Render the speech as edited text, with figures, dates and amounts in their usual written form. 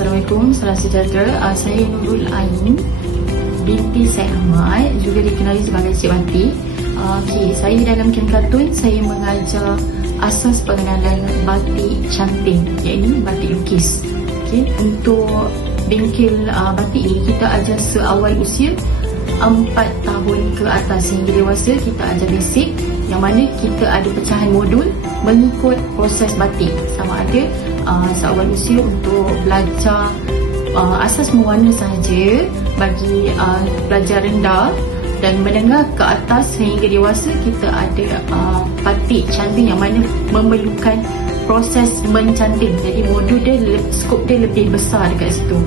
Assalamualaikum, salam sejahtera. Saya Nurul Ain binti Syed Ahmad, juga dikenali sebagai Cik Wati. Saya dalam Ken Katun, saya mengajar asas pengenalan batik canting, iaitu batik lukis. Untuk bengkel batik ini, kita ajar seawal usia 4 tahun ke atas hingga dewasa. Kita ajar basic, yang mana kita ada pecahan modul mengikut proses batik. Sama ada seawal usia untuk belajar asas mewarna sahaja bagi pelajar rendah, dan menengah ke atas sehingga dewasa kita ada batik canting yang mana memerlukan proses mencanting. Jadi modul dia, skop dia lebih besar dekat situ.